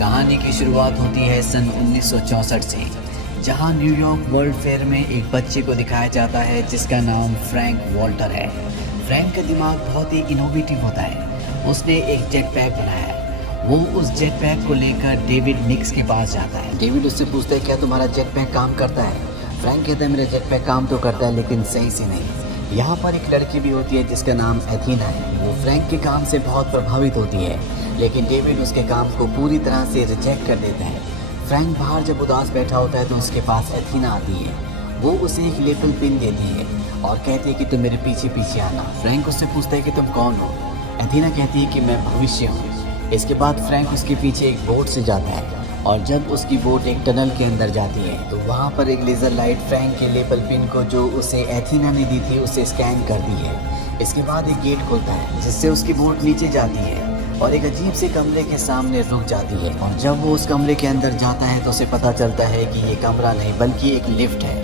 कहानी की शुरुआत होती है सन 1964 से, जहां न्यूयॉर्क वर्ल्ड फेयर में एक बच्चे को दिखाया जाता है जिसका नाम फ्रैंक वॉल्टर है। फ्रैंक का दिमाग बहुत ही इनोवेटिव होता है। उसने एक जेट पैक बनाया है। वो उस जेट पैक को लेकर डेविड निक्स के पास जाता है। डेविड उससे पूछता है, क्या तुम्हारा जेट पैक काम करता है? फ्रैंक कहता है, मेरा जेट पैक काम तो करता है लेकिन सही से नहीं। यहाँ पर एक लड़की भी होती है जिसका नाम एथीना है। वो फ्रैंक के काम से बहुत प्रभावित होती है, लेकिन डेविड उसके काम को पूरी तरह से रिजेक्ट कर देता है। फ्रैंक बाहर जब उदास बैठा होता है तो उसके पास एथीना आती है। वो उसे एक लेपल पिन देती है और कहती है कि तुम मेरे पीछे पीछे आना। फ्रैंक उससे पूछता है कि तुम कौन हो? एथीना कहती है कि मैं भविष्य हूँ। इसके बाद फ्रैंक उसके पीछे एक बोट से जाता है और जब उसकी बोट एक टनल के अंदर जाती है तो वहाँ पर एक लेज़र लाइट फ्रैंक के लेपल पिन को जो उसे एथीना ने दी थी उसे स्कैन करती है। इसके बाद एक गेट खुलता है जिससे उसकी बोट नीचे जाती है और एक अजीब से कमरे के सामने रुक जाती है। और जब वो उस कमरे के अंदर जाता है तो उसे पता चलता है कि ये कमरा नहीं बल्कि एक लिफ्ट है।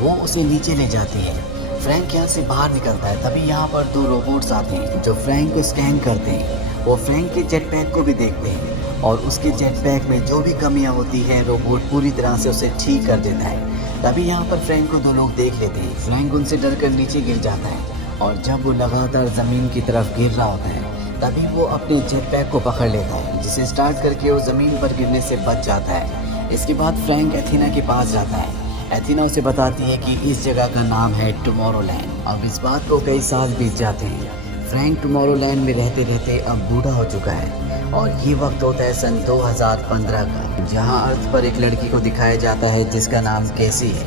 वो उसे नीचे ले जाती है। फ्रैंक यहाँ से बाहर निकलता है, तभी यहाँ पर दो रोबोट्स आते हैं जो फ्रैंक को स्कैन करते हैं। वो फ्रैंक के जेट पैक को भी देखते हैं और उसके जेट पैक में जो भी कमियाँ होती हैं रोबोट पूरी तरह से उसे ठीक कर देता है। तभी यहाँ पर फ्रैंक को दो लोग देख लेते हैं। फ्रैंक उनसे डर कर नीचे गिर जाता है और जब वो लगातार ज़मीन की तरफ गिर रहा होता है तभी वो अपने जेट पैक को पकड़ लेता है, जिसे स्टार्ट करके वो ज़मीन पर गिरने से बच जाता है। इसके बाद फ्रैंक एथीना के पास जाता है। एथीना उसे बताती है कि इस जगह का नाम है टुमारोलैंड। अब इस बात को कई साल बीत जाते हैं। फ्रैंक टुमारोलैंड में रहते रहते अब बूढ़ा हो चुका है और ये वक्त होता है सन 2015 का, जहाँ अर्थ पर एक लड़की को दिखाया जाता है जिसका नाम कैसी है।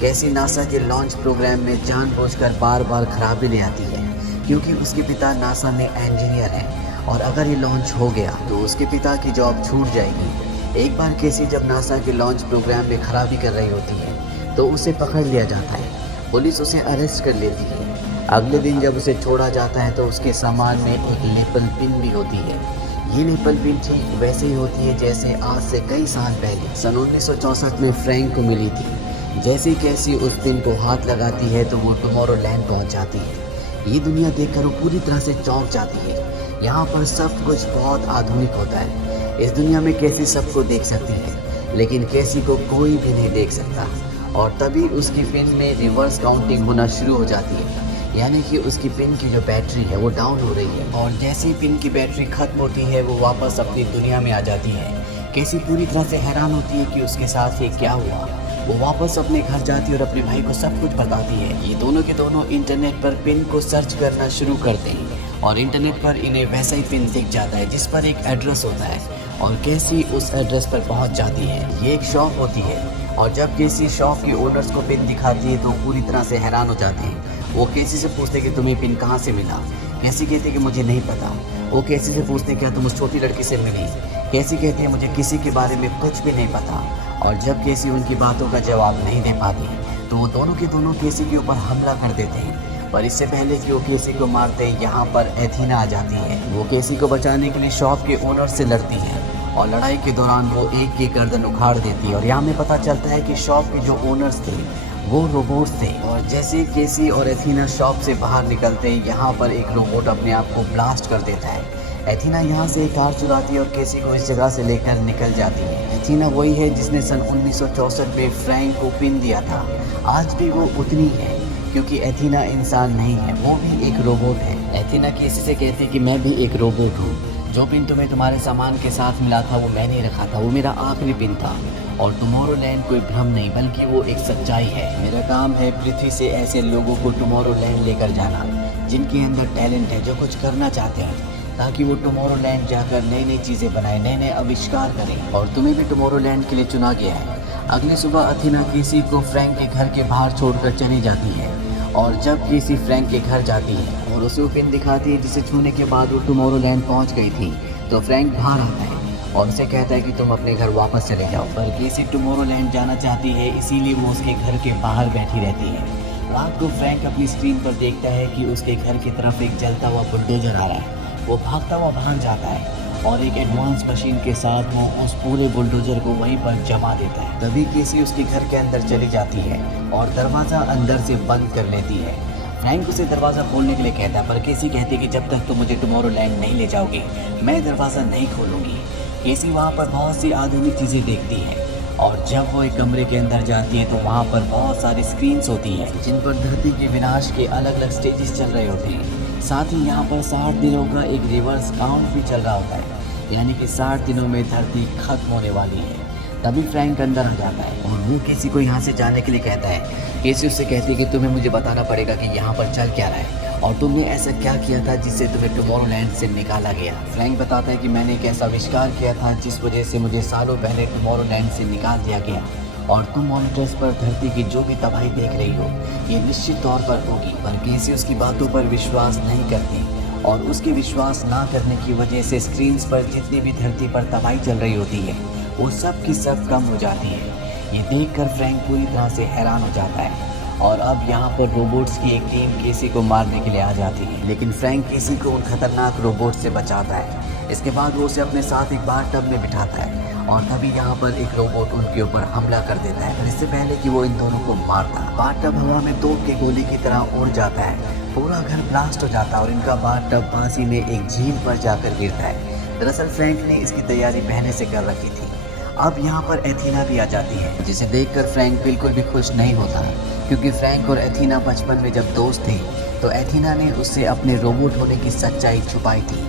कैसी नासा के लॉन्च प्रोग्राम में जानबूझकर बार बार खराबी ले आती है क्योंकि उसके पिता नासा में इंजीनियर हैं और अगर ये लॉन्च हो गया तो उसके पिता की जॉब छूट जाएगी। एक बार कैसी जब नासा के लॉन्च प्रोग्राम में खराबी कर रही होती है तो उसे पकड़ लिया जाता है। पुलिस उसे अरेस्ट कर लेती है। अगले दिन जब उसे छोड़ा जाता है तो उसके सामान में एक लेपल पिन भी होती है। ये लेपल पिन ठीक वैसे ही होती है जैसे आज से कई साल पहले सन 1964 में फ्रैंक को मिली थी। जैसे ही कैसी उस पिन को हाथ लगाती है तो वो टुमारोलैंड पहुंच जाती है। ये दुनिया देखकर वो पूरी तरह से चौंक जाती है। यहाँ पर सब कुछ बहुत आधुनिक होता है। इस दुनिया में कैसी सबको देख सकती है लेकिन कैसी को कोई भी नहीं देख सकता। और तभी उसकी पिन में रिवर्स काउंटिंग होना शुरू हो जाती है, यानी कि उसकी पिन की जो बैटरी है वो डाउन हो रही है और जैसे ही पिन की बैटरी खत्म होती है वो वापस अपनी दुनिया में आ जाती है। कैसी पूरी तरह से हैरान होती है कि उसके साथ ये क्या हुआ। वो वापस अपने घर जाती है और अपने भाई को सब कुछ बताती है। ये दोनों के दोनों इंटरनेट पर पिन को सर्च करना शुरू करते हैं और इंटरनेट पर इन्हें वैसा ही पिन दिख जाता है जिस पर एक एड्रेस होता है और कैसी उस एड्रेस पर पहुंच जाती है। ये एक शॉप होती है और जब कैसी शॉप के ओनर्स को पिन दिखाती है तो पूरी तरह से हैरान हो जाते हैं। वो कैसी से पूछते कि तुम्हें पिन कहाँ से मिला? कैसी कहती कि मुझे नहीं पता। वो कैसी से पूछते क्या तुम उस छोटी लड़की से मिली? कैसी कहती है मुझे किसी के बारे में कुछ भी नहीं पता। और जब कैसी उनकी बातों का जवाब नहीं दे पाती तो वो दोनों के दोनों कैसी के ऊपर हमला कर देते हैं। पर इससे पहले कि वो कैसी को मारते यहाँ पर एथीना आ जाती है। वो कैसी को बचाने के लिए शॉप के ओनर से लड़ती है और लड़ाई के दौरान वो एक की गर्दन उखाड़ देती है। और यहाँ में पता चलता है कि शॉप के जो ओनर्स थे वो रोबोट्स थे। और जैसे कैसी और एथीना शॉप से बाहर निकलते हैं यहाँ पर एक रोबोट अपने आप को ब्लास्ट कर देता है। एथीना यहाँ से एक कार चुराती है और कैसी को इस जगह से लेकर निकल जाती है। एथीना वही है जिसने सन 1964 में फ्रैंक को पिन दिया था। आज भी वो उतनी है क्योंकि एथीना इंसान नहीं है, वो भी एक रोबोट है। एथीना कैसी से कहती है कि मैं भी एक रोबोट हूँ। जो पिन तुम्हें तुम्हारे सामान के साथ मिला था वो मैंने रखा था, वो मेरा आखिरी पिन था। और टुमारोलैंड कोई भ्रम नहीं बल्कि वो एक सच्चाई है। मेरा काम है पृथ्वी से ऐसे लोगों को टुमारोलैंड लेकर जाना जिनके अंदर टैलेंट है, जो कुछ करना चाहते हैं, ताकि वो टुमारोलैंड जाकर नई नई चीज़ें बनाए, नए नए आविष्कार करें। और तुम्हें भी टुमारोलैंड के लिए चुना गया है। अगली सुबह एथीना कैसी को फ्रैंक के घर के बाहर छोड़कर चली जाती है और जब कैसी फ्रैंक के घर जाती है और उसे वो पिन दिखाती है जिसे छूने के बाद वो टुमारोलैंड पहुंच गई थी तो फ्रैंक बाहर आता है और उसे कहता है कि तुम अपने घर वापस चले जाओ। पर कैसी टुमारोलैंड जाना चाहती है इसीलिए वो उसके घर के बाहर बैठी रहती है। रात को फ्रैंक अपनी स्क्रीन पर देखता है कि उसके घर की तरफ एक जलता हुआ बुलडोजर आ रहा है। वो भागता हुआ भाग जाता है और एक एडवांस मशीन के साथ वो उस पूरे बुलडोजर को वहीं पर जमा देता है। तभी कैसी उसके घर के अंदर चली जाती है और दरवाज़ा अंदर से बंद कर लेती है। फ्रैंक उसे दरवाज़ा खोलने के लिए कहता है पर कैसी कहती है कि जब तक तुम मुझे टुमारोलैंड नहीं ले जाओगे मैं दरवाज़ा नहीं खोलूँगी। केसी वहाँ पर बहुत सी आधुनिक चीज़ें देखती है और जब वो एक कमरे के अंदर जाती है तो वहाँ पर बहुत सारी स्क्रीन्स होती हैं जिन पर धरती के विनाश के अलग अलग स्टेजेस चल रहे होते हैं। साथ ही यहाँ पर 60 दिनों का एक रिवर्स काउंट भी चल रहा होता है, यानी कि 60 दिनों में धरती खत्म होने वाली है। तभी फ्रैंक अंदर आ जाता है और वो केसी को यहाँ से जाने के लिए कहता है। केसी उससे कहती है कि तुम्हें मुझे बताना पड़ेगा कि यहाँ पर चल क्या रहा है और तुमने ऐसा क्या किया था जिससे तुम्हें टुमारोलैंड से निकाला गया। फ्रैंक बताता है कि मैंने एक ऐसा आविष्कार किया था जिस वजह से मुझे सालों पहले टुमारोलैंड से निकाल दिया गया और तुम मॉनिटर्स पर धरती की जो भी तबाही देख रही हो ये निश्चित तौर पर होगी। पर केसी उसकी बातों पर विश्वास नहीं करती और उसके विश्वास ना करने की वजह से स्क्रीन्स पर जितनी भी धरती पर तबाही चल रही होती है वो सब की सब कम हो जाती है। ये देखकर फ्रैंक पूरी तरह से हैरान हो जाता है और अब यहाँ पर रोबोट्स की एक टीम केसी को मारने के लिए आ जाती है, लेकिन फ्रैंक केसी को उन खतरनाक रोबोट से बचाता है। इसके बाद वो उसे अपने साथ एक बाथटब में बिठाता है और तभी यहाँ पर एक रोबोट उनके ऊपर हमला कर देता है। इससे पहले कि वो इन दोनों को मारता, बाथटब हवा में तोप के गोली की तरह उड़ जाता है। पूरा घर ब्लास्ट हो जाता है और इनका बाथटब पास ही में एक झील पर जाकर गिरता है। दरअसल फ्रैंक ने इसकी तैयारी पहले से कर रखी थी। अब यहाँ पर एथीना भी आ जाती है जिसे देखकर फ्रैंक बिल्कुल भी खुश नहीं होता, क्योंकि फ्रैंक और एथीना बचपन में जब दोस्त थे तो एथीना ने उससे अपने रोबोट होने की सच्चाई छुपाई थी।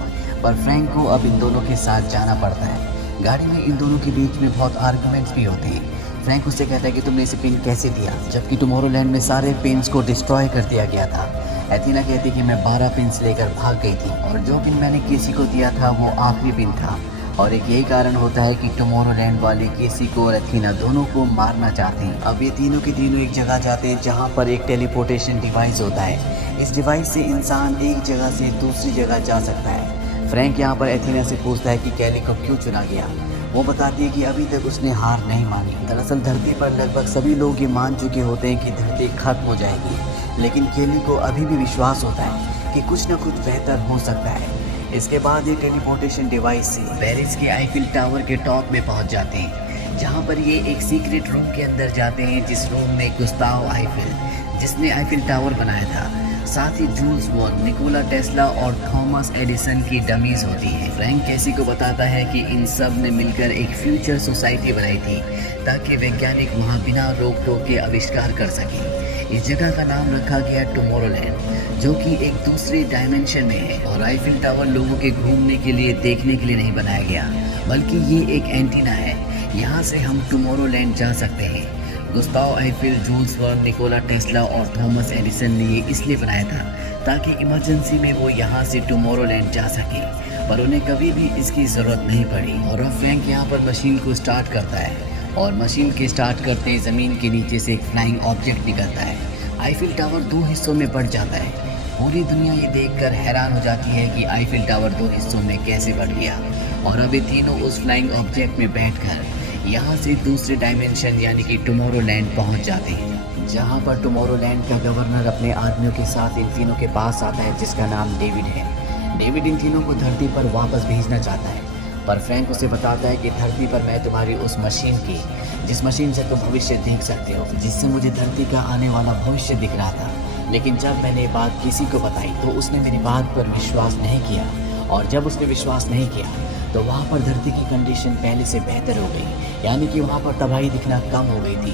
पर फ्रैंक को अब इन दोनों के साथ जाना पड़ता है। गाड़ी में इन दोनों के बीच में बहुत आर्गुमेंट्स भी होते हैं। फ्रैंक उससे कहता है कि तुमने इसे पिन कैसे दिया जबकि टुमारोलैंड में सारे पिन्स को डिस्ट्रॉय कर दिया गया था। एथीना कहती कि मैं 12 पिन्स लेकर भाग गई थी और जो पिन मैंने केसी को दिया था वो आखिरी पिन था और एक यही कारण होता है कि टुमारोलैंड वाले केसी को और एथीना दोनों को मारना चाहते हैं। अब ये तीनों के तीनों एक जगह जाते हैं जहाँ पर एक टेलीपोर्टेशन डिवाइस होता है। इस डिवाइस से इंसान एक जगह से दूसरी जगह जा सकता है। फ्रैंक यहाँ पर एथीना से पूछता है कि कैली को क्यों चुना गया। वो बताती है कि अभी तक उसने हार नहीं मानी। दरअसल धरती पर लगभग सभी लोग ये मान चुके होते हैं कि धरती खत्म हो जाएगी, लेकिन केली को अभी भी विश्वास होता है कि कुछ न कुछ बेहतर हो सकता है। इसके बाद ये टेलीपोर्टेशन डिवाइस से पेरिस के आईफिल टावर के टॉप में पहुंच जाते हैं, जहां पर ये एक सीक्रेट रूम के अंदर जाते हैं जिस रूम में गुस्ताव आईफिल जिसने आईफिल टावर बनाया था, साथ ही जूल्स वर्न, निकोला टेस्ला और थॉमस एडिसन की डमीज होती है। फ्रैंक केसी को बताता है कि इन सब ने मिलकर एक फ्यूचर सोसाइटी बनाई थी ताकि वैज्ञानिक वहां बिना रोक टोक के आविष्कार कर सकें। इस जगह का नाम रखा गया टुमारोलैंड, जो कि एक दूसरे डायमेंशन में है। और आईफिल टावर लोगों के घूमने के लिए देखने के लिए नहीं बनाया गया, बल्कि ये एक एंटीना है। यहाँ से हम टुमारोलैंड जा सकते हैं। Gustave Eiffel, Jules Verne, Nikola Tesla और थॉमस एडिसन ने ये इसलिए बनाया था ताकि इमरजेंसी में वो यहाँ से टुमारोलैंड जा सके, पर उन्हें कभी भी इसकी ज़रूरत नहीं पड़ी। और अब फ्रैंक यहाँ पर मशीन को स्टार्ट करता है और मशीन के स्टार्ट करते ही ज़मीन के नीचे से एक फ्लाइंग ऑब्जेक्ट निकलता है। आईफिल टावर 2 हिस्सों में बढ़ जाता है। पूरी दुनिया ये देखकर हैरान हो जाती है कि आईफिल टावर 2 हिस्सों में कैसे बढ़ गया। और अब ये तीनों उस फ्लाइंग ऑब्जेक्ट में बैठकर यहाँ से दूसरे डायमेंशन यानी कि टुमारोलैंड पहुँच जाते हैं, जहाँ पर टुमारोलैंड का गवर्नर अपने आदमियों के साथ इन तीनों के पास आता है जिसका नाम डेविड है। डेविड इन तीनों को धरती पर वापस भेजना चाहता है, पर फ्रैंक उसे बताता है कि धरती पर मैं तुम्हारी उस मशीन की जिस मशीन से तुम भविष्य देख सकते हो, जिससे मुझे धरती का आने वाला भविष्य दिख रहा था, लेकिन जब मैंने ये बात किसी को बताई तो उसने मेरी बात पर विश्वास नहीं किया। और जब उसने विश्वास नहीं किया तो वहाँ पर धरती की कंडीशन पहले से बेहतर हो गई, यानी कि वहाँ पर तबाही दिखना कम हो गई थी।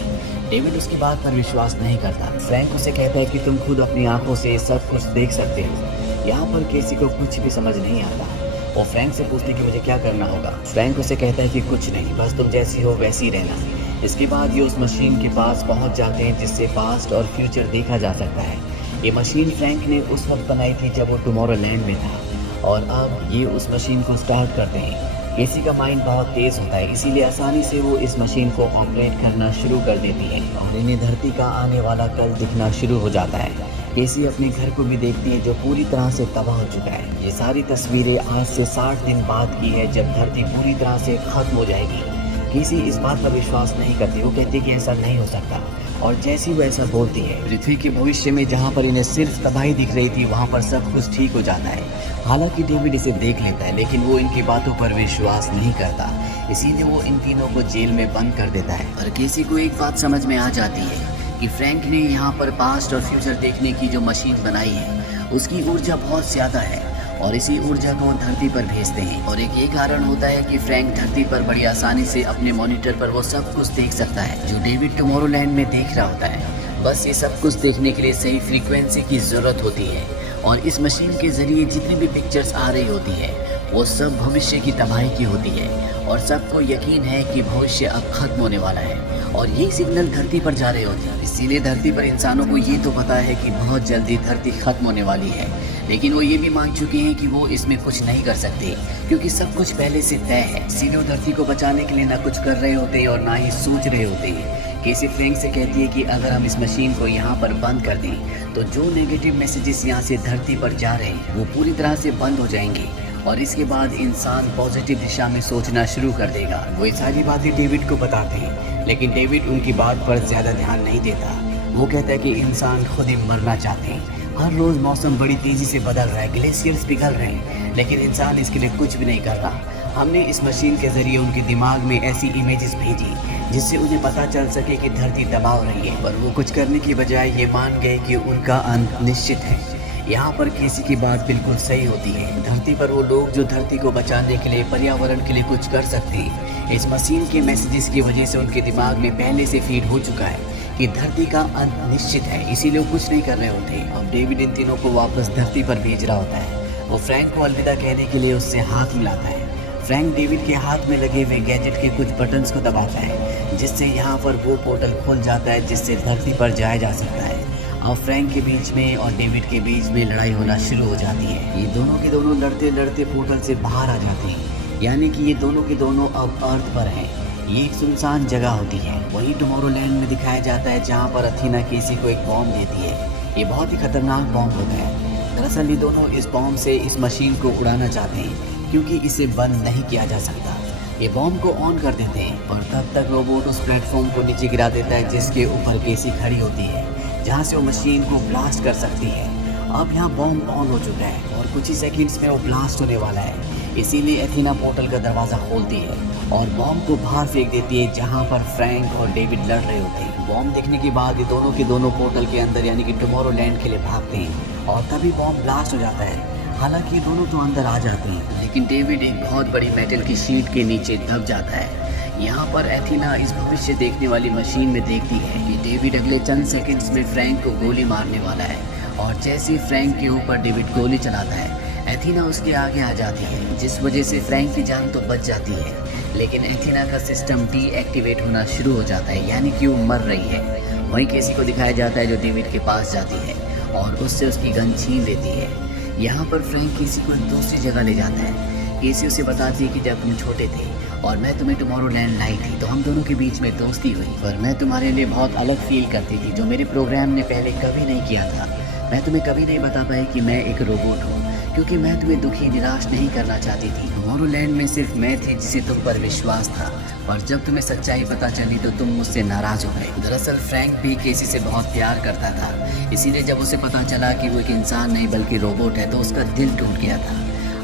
डेविड उसकी बात पर विश्वास नहीं करता। फ्रैंक उसे कहता है कि तुम खुद अपनी आंखों से सब कुछ देख सकते हो। यहाँ पर केसी को कुछ भी समझ नहीं आता। वो फ्रैंक से पूछती कि मुझे क्या करना होगा। फ्रैंक उसे कहता है कि कुछ नहीं, बस तुम जैसी हो वैसी रहना। इसके बाद ये उस मशीन के पास पहुँच जाते हैं जिससे पास्ट और फ्यूचर देखा जा सकता है। ये मशीन फ्रैंक ने उस वक्त बनाई थी जब वो टुमारोलैंड में था, और अब ये उस मशीन को स्टार्ट करते हैं। केसी का माइंड बहुत तेज़ होता है, इसीलिए आसानी से वो इस मशीन को ऑपरेट करना शुरू कर देती है और इन्हें धरती का आने वाला कल दिखना शुरू हो जाता है। केसी अपने घर को भी देखती है जो पूरी तरह से तबाह हो चुका है। ये सारी तस्वीरें आज से 60 दिन बाद की है जब धरती पूरी तरह से खत्म हो जाएगी। केसी इस बात पर विश्वास नहीं करती। वो कहती है कि ऐसा नहीं हो सकता, और जैसी वो ऐसा बोलती है, पृथ्वी के भविष्य में जहाँ पर इन्हें सिर्फ तबाही दिख रही थी वहाँ पर सब कुछ ठीक हो जाता है। हालांकि डेविड इसे देख लेता है, लेकिन वो इनकी बातों पर विश्वास नहीं करता, इसीलिए वो इन तीनों को जेल में बंद कर देता है। पर केसी को एक बात समझ में आ जाती है कि फ्रैंक ने यहाँ पर पास्ट और फ्यूचर देखने की जो मशीन बनाई है उसकी ऊर्जा बहुत ज़्यादा है और इसी ऊर्जा को धरती पर भेजते हैं। और एक ये कारण होता है कि फ्रैंक धरती पर बड़ी आसानी से अपने मॉनिटर पर वो सब कुछ देख सकता है जो डेविड टुमारोलैंड में देख रहा होता है। बस ये सब कुछ देखने के लिए सही फ्रीक्वेंसी की ज़रूरत होती है और इस मशीन के ज़रिए जितनी भी पिक्चर्स आ रही होती है वो सब भविष्य की तबाही की होती है और सबको यकीन है कि भविष्य अब खत्म होने वाला है और ये सिग्नल धरती पर जा रहे होते हैं। इसीलिए धरती पर इंसानों को ये तो पता है कि बहुत जल्दी धरती खत्म होने वाली है, लेकिन वो ये भी मान चुके हैं कि वो इसमें कुछ नहीं कर सकते क्योंकि सब कुछ पहले से तय है। इसीलिए वो धरती को बचाने के लिए ना कुछ कर रहे होते और ना ही सोच रहे होते हैं। केसी फ्रैंक से कहती है कि अगर हम इस मशीन को यहाँ पर बंद कर दें तो जो नेगेटिव मैसेजेस यहाँ से धरती पर जा रहे हैं वो पूरी तरह से बंद हो जाएंगे और इसके बाद इंसान पॉजिटिव दिशा में सोचना शुरू कर देगा। वो ये सारी बातें डेविड को बताते हैं, लेकिन डेविड उनकी बात पर ज़्यादा ध्यान नहीं देता। वो कहता है कि इंसान खुद ही मरना चाहते हैं। हर रोज़ मौसम बड़ी तेज़ी से बदल रहा है, ग्लेशियर्स पिघल रहे हैं, लेकिन इंसान इसके लिए कुछ भी नहीं कर रहा। हमने इस मशीन के ज़रिए उनके दिमाग में ऐसी इमेजेस भेजी जिससे उन्हें पता चल सके कि धरती तबाह हो रही है, पर वो कुछ करने की बजाय ये मान गए कि उनका अंत निश्चित है। यहाँ पर केसी की बात बिल्कुल सही होती है। धरती पर वो लोग जो धरती को बचाने के लिए, पर्यावरण के लिए कुछ कर सकते हैं, इस मशीन के मैसेजेस की वजह से उनके दिमाग में पहले से फीड हो चुका है कि धरती का अंत निश्चित है, इसीलिए वो कुछ नहीं कर रहे होते। अब डेविड इन तीनों को वापस धरती पर भेज रहा होता है। वो फ्रैंक को अलविदा कहने के लिए उससे हाथ मिलाता है। फ्रैंक डेविड के हाथ में लगे हुए गैजेट के कुछ बटन्स को दबाता है जिससे यहाँ पर वो पोर्टल खुल जाता है जिससे धरती पर जाया जा सकता है। अब फ्रैंक के बीच में और डेविड के बीच में लड़ाई होना शुरू हो जाती है। ये दोनों के दोनों लड़ते लड़ते पोर्टल से बाहर आ जाते हैं, यानी कि ये दोनों के दोनों अब अर्थ पर हैं। ये एक सुनसान जगह होती है। वही टुमारोलैंड में दिखाया जाता है जहाँ पर अथीना केसी को एक बॉम्ब देती है। ये बहुत ही खतरनाक बॉम्ब होता है। दरअसल ये दोनों इस बॉम्ब से इस मशीन को उड़ाना चाहते हैं क्योंकि इसे बंद नहीं किया जा सकता। ये बॉम्ब को ऑन कर देते हैं और तब तक रोबोट उस प्लेटफॉर्म को नीचे गिरा देता है जिसके ऊपर केसी खड़ी होती है, जहाँ से वो मशीन को ब्लास्ट कर सकती है। अब यहाँ बॉम्ब ऑन हो चुका है और कुछ ही सेकंड्स में वो ब्लास्ट होने वाला है। इसीलिए एथीना पोर्टल का दरवाज़ा खोलती है और बॉम्ब को बाहर फेंक देती है जहाँ पर फ्रैंक और डेविड लड़ रहे होते हैं। बॉम्ब दिखने के बाद ये दोनों के दोनों पोर्टल के अंदर यानी कि टुमारोलैंड के लिए भागते हैं और तभी बॉम्ब ब्लास्ट हो जाता है। हालांकि ये दोनों तो अंदर आ जाते हैं, लेकिन डेविड एक बहुत बड़ी मेटल की शीट के नीचे दब जाता है। यहाँ पर एथीना इस भविष्य देखने वाली मशीन में देखती है कि डेविड अगले चंद सेकंड्स में फ्रैंक को गोली मारने वाला है और जैसे फ्रैंक के ऊपर डेविड गोली चलाता है एथीना उसके आगे आ जाती है, जिस वजह से फ्रैंक की जान तो बच जाती है, लेकिन एथीना का सिस्टम डीएक्टिवेट होना शुरू हो जाता है, यानी कि वो मर रही है। वहीं केसी को दिखाया जाता है जो डेविड के पास जाती है और उससे उसकी गन छीन लेती है। यहाँ पर फ्रैंक केसी को एक दूसरी जगह ले जाता है। केसी उसे बताती है कि जब तुम छोटे थे और मैं तुम्हें टुमारोलैंड लाई थी तो हम दोनों के बीच में दोस्ती हुई, पर मैं तुम्हारे लिए बहुत अलग फील करती थी जो मेरे प्रोग्राम ने पहले कभी नहीं किया था। मैं तुम्हें कभी नहीं बता पाई कि मैं एक रोबोट हूँ क्योंकि मैं तुम्हें दुखी निराश नहीं करना चाहती थी। टुमारोलैंड में सिर्फ मैं थी जिसे तुम पर विश्वास था, और जब तुम्हें सच्चाई पता चली तो तुम मुझसे नाराज हो गए। दरअसल फ्रैंक भी केसी से बहुत प्यार करता था, इसीलिए जब उसे पता चला कि वो एक इंसान नहीं बल्कि रोबोट है तो उसका दिल टूट गया था।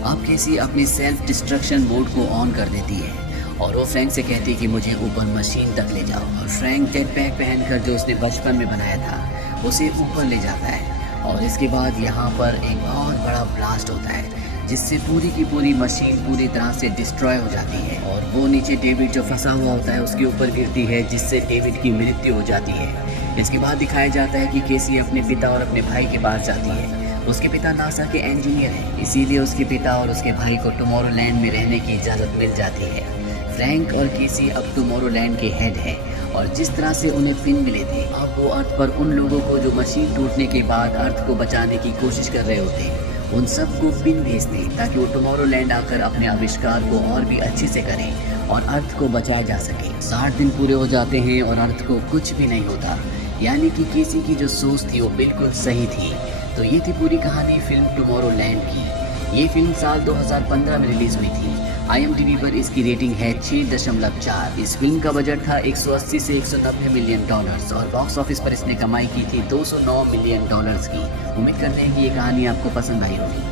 अब केसी अपनी सेल्फ डिस्ट्रक्शन मोड को ऑन कर देती है और वो फ्रैंक से कहती है कि मुझे ऊपर मशीन तक ले जाओ, और फ्रैंक जेट पैक पहनकर जो उसने बचपन में बनाया था उसे ऊपर ले जाता है। और इसके बाद यहाँ पर एक बहुत बड़ा ब्लास्ट होता है जिससे पूरी की पूरी मशीन पूरी तरह से डिस्ट्रॉय हो जाती है और वो नीचे डेविड जो फंसा हुआ होता है उसके ऊपर गिरती है जिससे डेविड की मृत्यु हो जाती है। इसके बाद दिखाया जाता है कि केसी अपने पिता और अपने भाई के पास जाती है। उसके पिता नासा के इंजीनियर हैं, इसीलिए उसके पिता और उसके भाई को टुमारोलैंड में रहने की इजाज़त मिल जाती है। फ्रैंक और केसी अब टुमारोलैंड के हेड हैं और जिस तरह से उन्हें पिन मिले थे अब वो अर्थ पर उन लोगों को जो मशीन टूटने के बाद अर्थ को बचाने की कोशिश कर रहे होते हैं उन सबको पिन भेजते हैं ताकि वो टुमारोलैंड आकर अपने आविष्कार को और भी अच्छे से करें और अर्थ को बचाया जा सके। 60 दिन पूरे हो जाते हैं और अर्थ को कुछ भी नहीं होता, यानी कि केसी की जो सोच थी वो बिल्कुल सही थी। तो ये थी पूरी कहानी फिल्म टुमारोलैंड की। ये फिल्म साल 2015 में रिलीज हुई थी। IMDb पर इसकी रेटिंग है 6.4। इस फिल्म का बजट था 180 से 190 मिलियन डॉलर्स और बॉक्स ऑफिस पर इसने कमाई की थी 209 मिलियन डॉलर्स की। उम्मीद करते हैं कि ये कहानी आपको पसंद आई होगी।